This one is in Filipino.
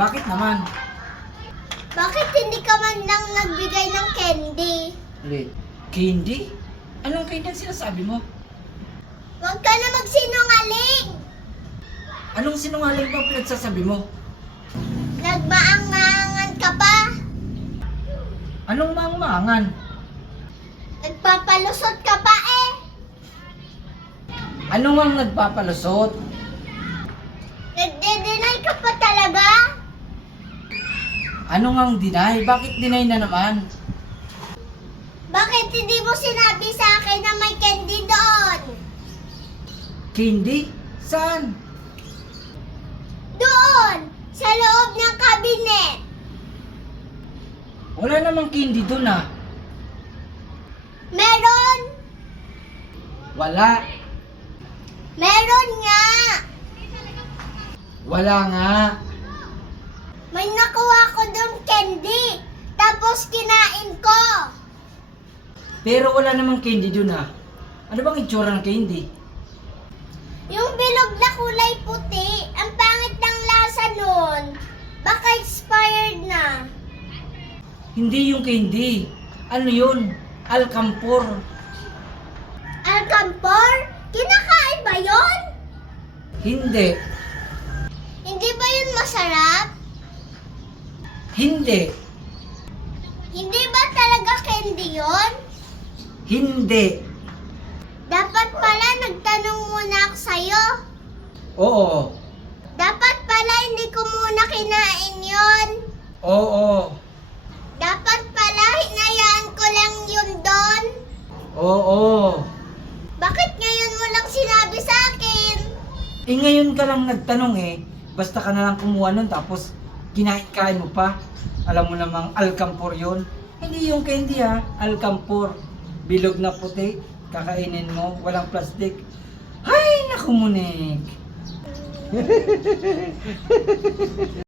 Bakit naman? Bakit hindi ka man lang nagbigay ng candy? Ulit. Candy? Anong candy ang sinasabi mo? Huwag ka na magsinungaling! Anong sinungaling ba pinagsasabi mo? Nagmaang-maangan ka pa! Anong maangan? Nagpapalusot ka pa eh! Anong ang nagpapalusot? Nagde-deny ka pa talaga? Anong ang deny? Bakit deny na naman? Bakit hindi mo sinabi sa akin na may candy doon? Candy? Saan? Doon! Sa loob ng cabinet! Wala namang candy dun ah. Meron! Wala. Meron nga! Wala nga. May nakuha ko doon candy! Tapos kinain ko! Pero wala namang candy dun ah. Ano bang itsura ng candy? Yung bilog na kulay puti, ang pangit ng lasa nun. Baka expired na. Hindi yung candy. Ano yun? Alcampur. Alcampor? Kinakain ba yon? Hindi. Hindi ba yun masarap? Hindi. Hindi ba talaga candy yon? Hindi. Dapat pala nagtanong muna ako sa'yo. Oo. Dapat pala hindi ko muna kinain yon. Oo. Dapat pala hinayaan ko lang yun doon. Oo. Bakit ngayon mo lang sinabi sa akin? Eh ngayon ka lang nagtanong eh. Basta ka na lang kumuha nun tapos kinain-kain mo pa. Alam mo namang alcampur yun. Hindi yung candy ha. Alcampur. Bilog na puti. Kakainin mo. Walang plastic. Ay, naku Munik.